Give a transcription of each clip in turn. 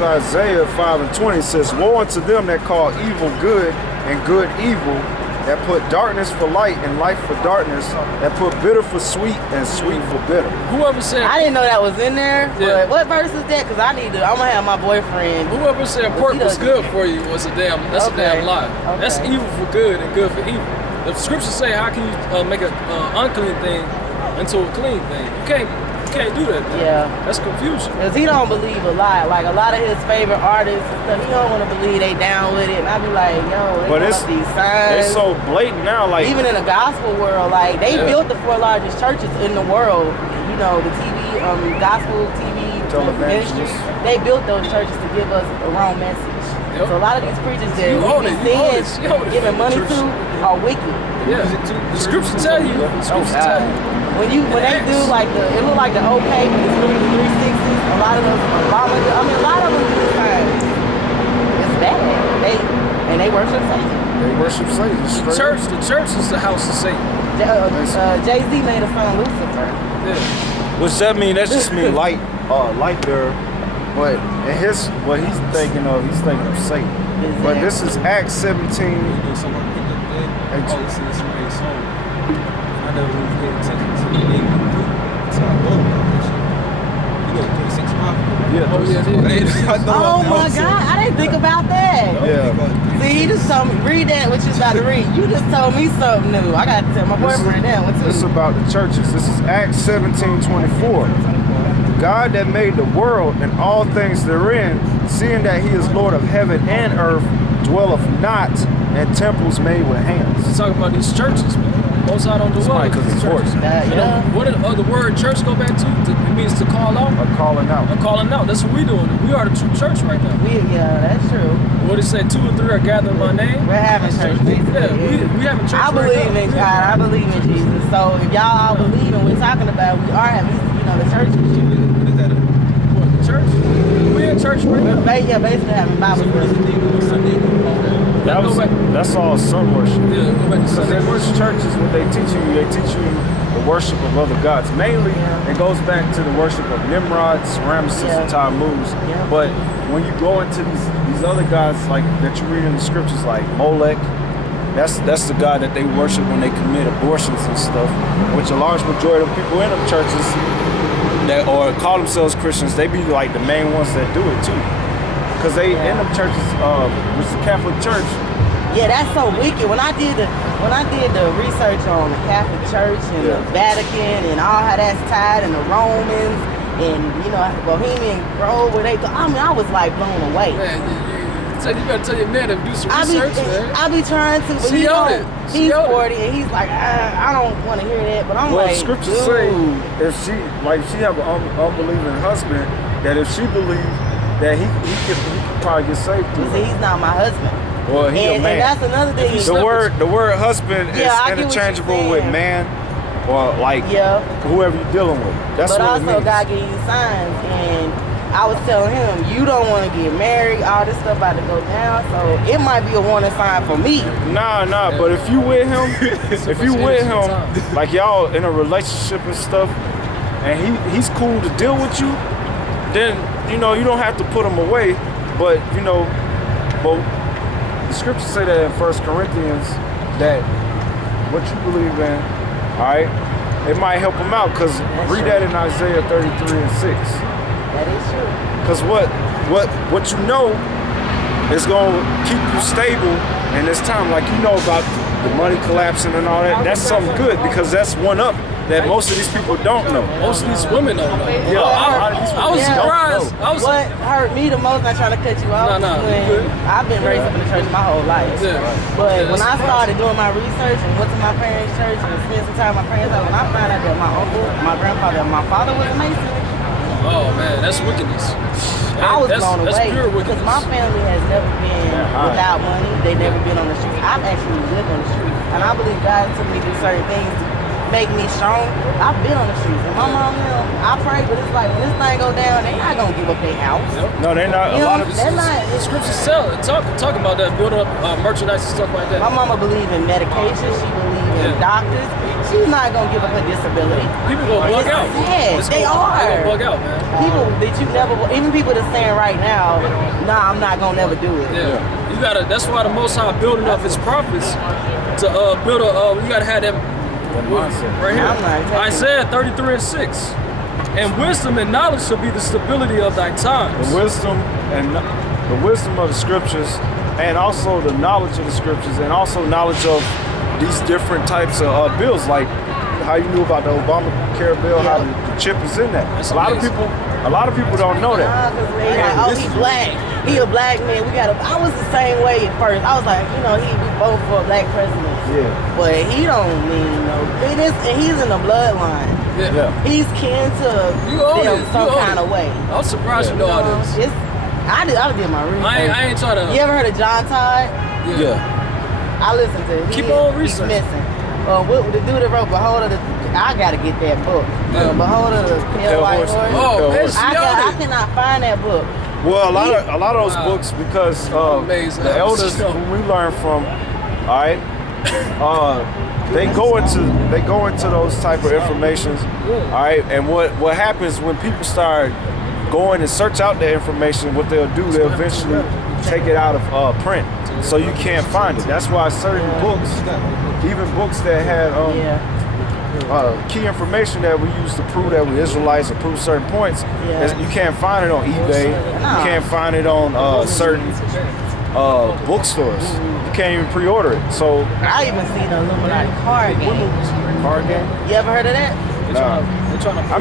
is Isaiah 5:20. It says, "Woe unto them that call evil good and good evil, that put darkness for light and light for darkness, that put bitter for sweet and sweet for bitter." Whoever said I didn't know that was in there. Yeah. But what verse is that? Because I'm gonna have my boyfriend. whoever said pork was good for you was a damn lie. Okay. That's evil for good and good for evil. The scriptures say, how can you make an unclean thing into a clean thing? You can't do that. Man. Yeah. That's confusion. Because he don't believe a lot. Like a lot of his favorite artists and stuff, he don't want to believe they down with it. And I be like, yo, they But got these signs. They so blatant now, like Even in the gospel world, like they built the 4 largest churches in the world. You know, the TV, gospel TV ministry. They built those churches to give us the wrong message. Yep. So a lot of these preachers that we be seeing, giving money to, are wicked. Yeah. The scriptures tell you. When they do like it look like the OK, but it's really the 360s. A lot of them do signs. It's bad. They worship Satan. they worship Satan. The church is the house of Satan. Jay-Z made a song Lucifer. Yeah. What's that mean? That just mean light bearer. But in what he's thinking of Satan. But this is Acts 17. I never really paid attention to the name until I thought about this shit. You know, 36 Mafia. Oh my God, I didn't think about that. Yeah. See, you just told me, read that, what you about to read. You just told me something new. I got to tell my boyfriend that one too. This is about the churches. This is Acts 17:24. God that made the world and all things therein, seeing that he is Lord of heaven and earth, dwelleth not in temples made with hands. He's talking about these churches, man. Most I don't do well because it's horse. What did the word church go back to? It means to call out. Or calling out. Calling out. That's what we're doing. We are the true church right now. Yeah, that's true. What it said, 2 or 3 are gathered in my name. We're having church, basically. Yeah, we having church. I believe in God. I believe in Jesus. So if y'all all believe in what we're talking about, we are having, the church. What is that? What, church? We in church right now. Basically having Bible study. That's all sun worship. Yeah, go back to Because Sunday in most churches, what they teach you the worship of other gods. Mainly, it goes back to the worship of Nimrod, Ramesses, and Tammuz. Yeah. But when you go into these other gods like that you read in the scriptures, like Molech, that's the god that they worship when they commit abortions and stuff. Which a large majority of people in them churches that or call themselves Christians, they be like the main ones that do it too. Because they in them churches, which is the Catholic Church. Yeah, that's so wicked. When I did the research on the Catholic Church and the Vatican and all how that's tied and the Romans and Bohemian Grove where they go, I was like blown away. Man, you better tell your man to do some research, man. I be trying to, but he's 40 and he's like, I don't want to hear that. But I'm like, scriptures say if she have an unbelieving husband, that if she believes that he could probably get saved through her. He's not my husband. Well, he's a man. And that's another thing. The word husband is interchangeable with man or whoever you're dealing with. That's but what it also means. God gave you signs, and I was telling him, you don't want to get married, all this stuff about to go down, so it might be a warning sign for me. Nah, but if you with him, like y'all in a relationship and stuff, and he's cool to deal with you, then you don't have to put him away. But the scriptures say that in 1 Corinthians that what you believe in, all right, it might help him out. Because read that in Isaiah 33 and 6. That is true. Because what you know is going to keep you stable in this time. Like about the money collapsing and all that. That's something good because that's one up that most of these people don't know. Most of these women don't know. Yeah, I was surprised. What hurt me the most, not trying to cut you off, when I've been raised up in the church my whole life. But when I started doing my research and went to my parents' church and spent some time with my parents, when I found out that my uncle, my grandfather, and my father was a Mason. Oh man, that's wickedness. I was blown away pure because my family has never been without money. They never been on the streets. I've actually lived on the streets, and I believe God took me through certain things to make me strong. I've been on the streets, and my mom and them, I pray, but it's like when this thing go down, they're not gonna give up their house. No, they're not. A lot of the scriptures talk about that, build up merchandise and stuff like that. My mama believe in medication. She believe in doctors. she's not gonna give up her disability. People gonna bug It's out. sad. They They are. gonna bug out, man. People that you never, even people that's saying right now, nah, I'm not gonna never do it. Yeah. You gotta. That's why the Most High building up His prophets to build a. You gotta have that right here. I'm not Isaiah 33:6. And wisdom and knowledge shall be the stability of thy times. The wisdom of the scriptures, and also the knowledge of the scriptures, and also knowledge of these different types of bills, like how you knew about the Obamacare bill, how the chip is in that. That's A lot of people don't know that. Cause they like, oh, he black. He a black man. We gotta. I was the same way at first. I was like, you know, we vote for a black president. Yeah. But he don't mean no. And he's in the bloodline. Yeah. He's kin to You own them it. some You own kind it. of way. I'm surprised you know all this. I did my research. I ain't trying to. You ever heard of John Todd? Yeah. I listened to him. Keep on He's researching. missing. What the dude that wrote Behold of the, I gotta get that book. Behold of the Pale White Horse. Oh, man, she I own it. cannot find that book. Well, a lot of those Wow. books, because Amazing. the elders who we learn from, all right, they go into those type of informations, all right. And what happens when people start going and search out the information, what they'll do, they'll eventually take it out of print, so you can't find it. That's why certain books, even books that had key information that we use to prove that we're Israelites or prove certain points, you can't find it on eBay. You can't find it on certain bookstores. You can't even pre-order it. So I even seen the Illuminati card game. card game. You ever heard of that? Nah. They're trying to I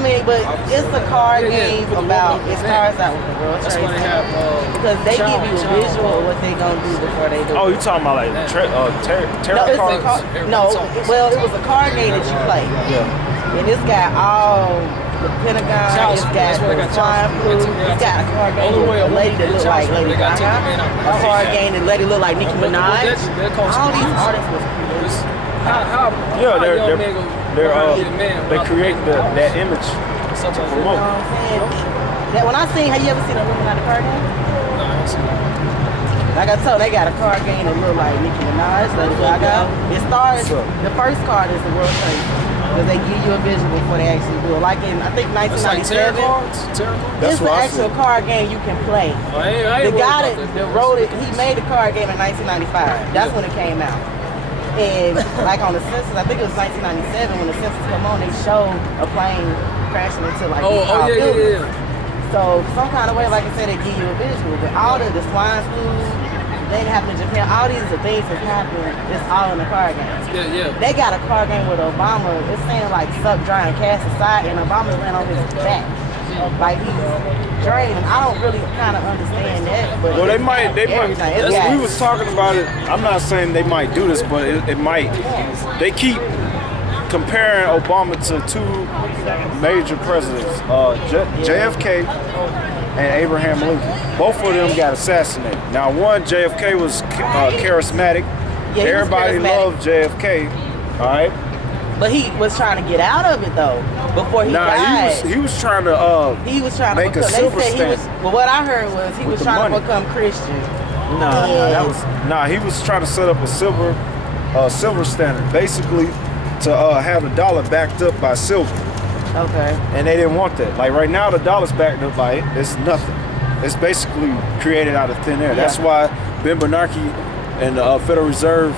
mean, But it's a card game for the about. woman. It starts out with the World That's Trade why they Center. have. Because they give you a visual of what they gonna do before they do. oh, it. you talking about like tarot No, it's a cards? well, it was a card game that you play. Yeah. And it's got all the Pentagon, Child it's support, got that's why they the got child flying support. food, it's got a card game Only way with a a lady woman that look child like support, Lady they gotta take the man Gaga, out. a card game that lady look like Nicki Minaj. That costs All these views. artists was created. How Yeah, how they're young men go they're get a man they without create the that image such to a promote. You know what I'm saying? That when I seen, have you ever seen a Illuminati card game? No, I haven't seen that. Like I told, they got a card game that look like Nicki Minaj, Lady Gaga. It starts, the first card is the World Trade Center. Because they give you a visual before they actually do it. Like in, I think That's like tarot 1997. cards. Tarot cards. That's It's what the I actual said. card game you can play. I ain't The guy worried about that wrote it, he made the card game in 1995. That's when it came out. And like on the Simpsons, I think it was 1997 when the Simpsons come on, they showed a plane crashing into like these tall buildings. So some kind of way, like I said, they give you a visual. But all the swine flu, thing happened in Japan, all these things that happened, it's all in the card game. Yeah. They got a card game with Obama. It's saying like suck, dry, and cast aside, and Obama went on his back. Like he's draining. I don't really kind of understand that, but Well, they it's might. got everything. It's got- We was talking about it. I'm not saying they might do this, but it might. They keep comparing Obama to two major presidents, JFK and Abraham Lincoln. Both of them got assassinated. Now, one, JFK was charismatic. Yeah, he was Everybody charismatic. loved JFK. All right. But he was trying to get out of it though before he died. he was trying to He was trying make to a become. silver They said he was. stamp. Well, what I heard was he With was the trying money. to become Christian. he was trying to set up a silver standard, basically to have the dollar backed up by silver. Okay. And they didn't want that. Like right now, the dollar's backed up by it. It's nothing. It's basically created out of thin air. That's why Ben Bernanke and the Federal Reserve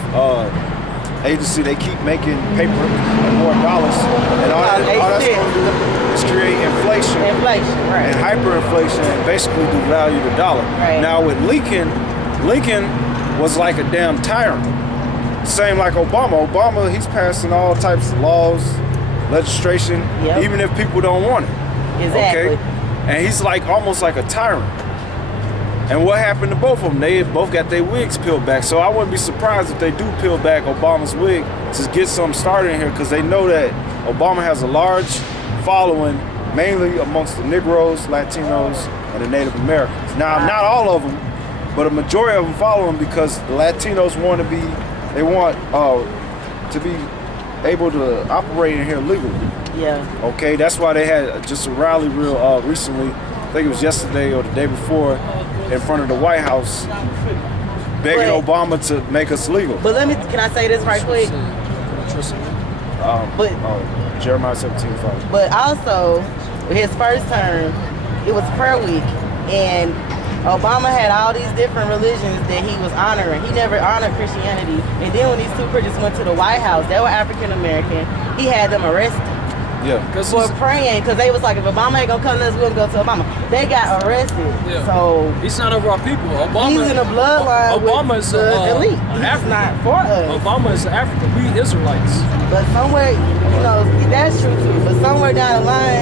agency, they keep making paper and more dollars. And all that's going to do is create inflation. Inflation, right. And hyperinflation, and basically devalue the dollar. Right. Now with Lincoln was like a damn tyrant. Same like Obama. Obama, he's passing all types of laws, legislation, Yep. even if people don't want it. Exactly. Okay? And he's like almost like a tyrant. And what happened to both of them? They both got their wigs peeled back. So I wouldn't be surprised if they do peel back Obama's wig to get something started in here, because they know that Obama has a large following, mainly amongst the Negroes, Latinos, and the Native Americans. Now, not all of them, but a majority of them follow him because the Latinos want to be able to operate in here legally. Yeah. Okay, that's why they had just a rally real recently. I think it was yesterday or the day before, in front of the White House, begging But- Obama to make us legal. But can I say this right quick? trust in him. But Jeremiah 17:5. But also, his first term, it was prayer week, and Obama had all these different religions that he was honoring. He never honored Christianity. And then when these two preachers went to the White House, they were African American. He had them arrested Yeah. for praying, because they was like, if Obama ain't gonna come to us, we're gonna go to Obama. They got arrested. Yeah. So He's not over our people. Obama, he's in the bloodline Obama with is the elite. He's African. not for us. Obama is African. We Israelites. But somewhere, that's true too. But somewhere down the line,